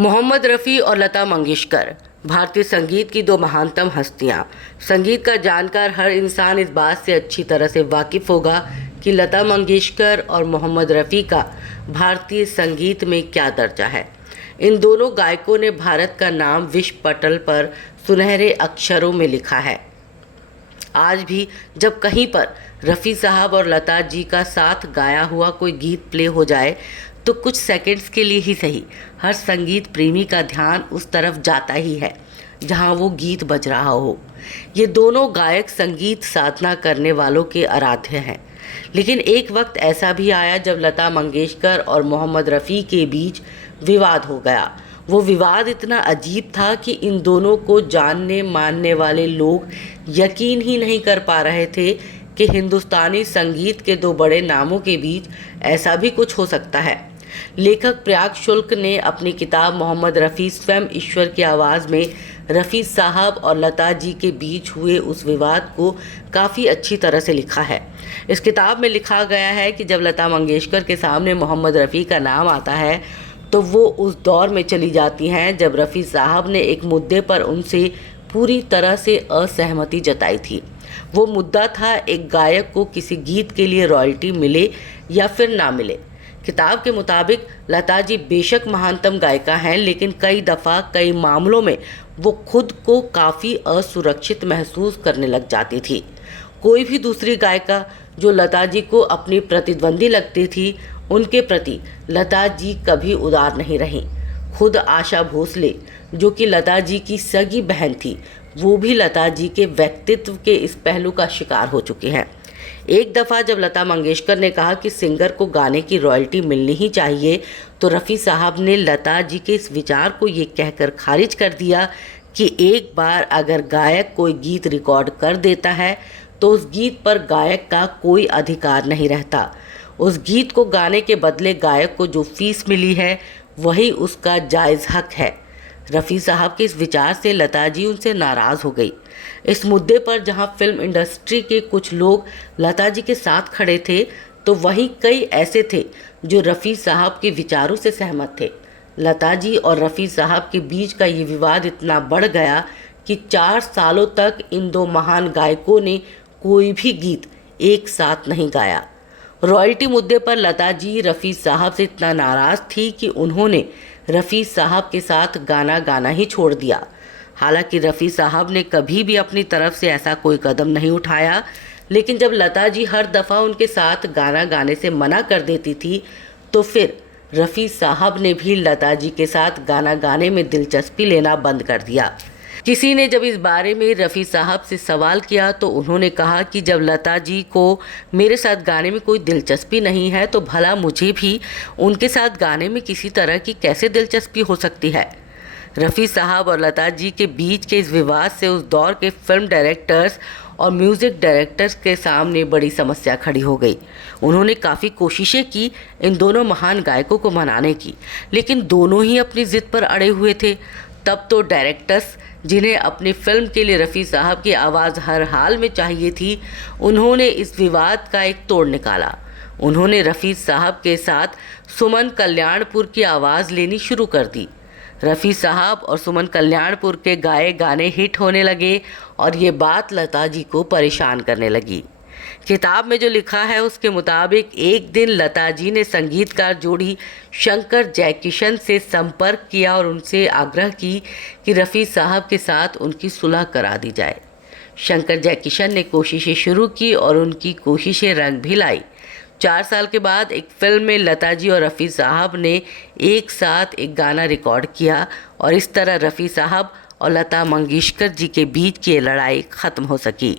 मोहम्मद रफ़ी और लता मंगेशकर भारतीय संगीत की दो महानतम हस्तियां। संगीत का जानकार हर इंसान इस बात से अच्छी तरह से वाकिफ़ होगा कि लता मंगेशकर और मोहम्मद रफ़ी का भारतीय संगीत में क्या दर्जा है। इन दोनों गायकों ने भारत का नाम विश्व पटल पर सुनहरे अक्षरों में लिखा है। आज भी जब कहीं पर रफ़ी साहब और लता जी का साथ गाया हुआ कोई गीत प्ले हो जाए तो कुछ सेकंड्स के लिए ही सही हर संगीत प्रेमी का ध्यान उस तरफ जाता ही है जहां वो गीत बज रहा हो। ये दोनों गायक संगीत साधना करने वालों के आराध्य हैं। लेकिन एक वक्त ऐसा भी आया जब लता मंगेशकर और मोहम्मद रफ़ी के बीच विवाद हो गया। वो विवाद इतना अजीब था कि इन दोनों को जानने मानने वाले लोग यकीन ही नहीं कर पा रहे थे कि हिंदुस्तानी संगीत के दो बड़े नामों के बीच ऐसा भी कुछ हो सकता है। लेखक प्रयाग शुक्ल ने अपनी किताब मोहम्मद रफ़ी स्वयं ईश्वर की आवाज़ में रफ़ी साहब और लता जी के बीच हुए उस विवाद को काफ़ी अच्छी तरह से लिखा है। इस किताब में लिखा गया है कि जब लता मंगेशकर के सामने मोहम्मद रफ़ी का नाम आता है तो वो उस दौर में चली जाती हैं जब रफ़ी साहब ने एक मुद्दे पर उनसे पूरी तरह से असहमति जताई थी। वो मुद्दा था एक गायक को किसी गीत के लिए रॉयल्टी मिले या फिर ना मिले। किताब के मुताबिक लता जी बेशक महानतम गायिका हैं, लेकिन कई दफ़ा कई मामलों में वो खुद को काफ़ी असुरक्षित महसूस करने लग जाती थी। कोई भी दूसरी गायिका जो लता जी को अपनी प्रतिद्वंदी लगती थी, उनके प्रति लता जी कभी उदार नहीं रहीं। खुद आशा भोसले जो कि लता जी की सगी बहन थी, वो भी लता जी के व्यक्तित्व के इस पहलू का शिकार हो चुके हैं। एक दफ़ा जब लता मंगेशकर ने कहा कि सिंगर को गाने की रॉयल्टी मिलनी ही चाहिए, तो रफ़ी साहब ने लता जी के इस विचार को ये कहकर खारिज कर दिया कि एक बार अगर गायक कोई गीत रिकॉर्ड कर देता है तो उस गीत पर गायक का कोई अधिकार नहीं रहता। उस गीत को गाने के बदले गायक को जो फीस मिली है वही उसका जायज़ हक है। रफ़ी साहब के इस विचार से लता जी उनसे नाराज़ हो गई। इस मुद्दे पर जहां फिल्म इंडस्ट्री के कुछ लोग लता जी के साथ खड़े थे, तो वहीं कई ऐसे थे जो रफ़ी साहब के विचारों से सहमत थे। लता जी और रफ़ी साहब के बीच का ये विवाद इतना बढ़ गया कि 4 सालों तक इन दो महान गायकों ने कोई भी गीत एक साथ नहीं गाया। रॉयल्टी मुद्दे पर लता जी रफ़ी साहब से इतना नाराज़ थी कि उन्होंने रफ़ी साहब के साथ गाना गाना ही छोड़ दिया। हालांकि रफ़ी साहब ने कभी भी अपनी तरफ से ऐसा कोई कदम नहीं उठाया, लेकिन जब लता जी हर दफ़ा उनके साथ गाना गाने से मना कर देती थी, तो फिर रफ़ी साहब ने भी लता जी के साथ गाना गाने में दिलचस्पी लेना बंद कर दिया। किसी ने जब इस बारे में रफ़ी साहब से सवाल किया तो उन्होंने कहा कि जब लता जी को मेरे साथ गाने में कोई दिलचस्पी नहीं है तो भला मुझे भी उनके साथ गाने में किसी तरह की कैसे दिलचस्पी हो सकती है। रफ़ी साहब और लता जी के बीच के इस विवाद से उस दौर के फिल्म डायरेक्टर्स और म्यूज़िक डायरेक्टर्स के सामने बड़ी समस्या खड़ी हो गई। उन्होंने काफ़ी कोशिशें की इन दोनों महान गायकों को मनाने की, लेकिन दोनों ही अपनी ज़िद पर अड़े हुए थे। तब तो डायरेक्टर्स जिन्हें अपनी फिल्म के लिए रफ़ी साहब की आवाज़ हर हाल में चाहिए थी, उन्होंने इस विवाद का एक तोड़ निकाला। उन्होंने रफ़ी साहब के साथ सुमन कल्याणपुर की आवाज़ लेनी शुरू कर दी। रफ़ी साहब और सुमन कल्याणपुर के गाए गाने हिट होने लगे और ये बात लता जी को परेशान करने लगी। किताब में जो लिखा है उसके मुताबिक एक दिन लता जी ने संगीतकार जोड़ी शंकर जयकिशन से संपर्क किया और उनसे आग्रह की कि रफ़ी साहब के साथ उनकी सुलह करा दी जाए। शंकर जयकिशन ने कोशिशें शुरू की और उनकी कोशिशें रंग भी लाई। 4 साल के बाद एक फिल्म में लता जी और रफ़ी साहब ने एक साथ एक गाना रिकॉर्ड किया और इस तरह रफ़ी साहब और लता मंगेशकर जी के बीच की लड़ाई ख़त्म हो सकी।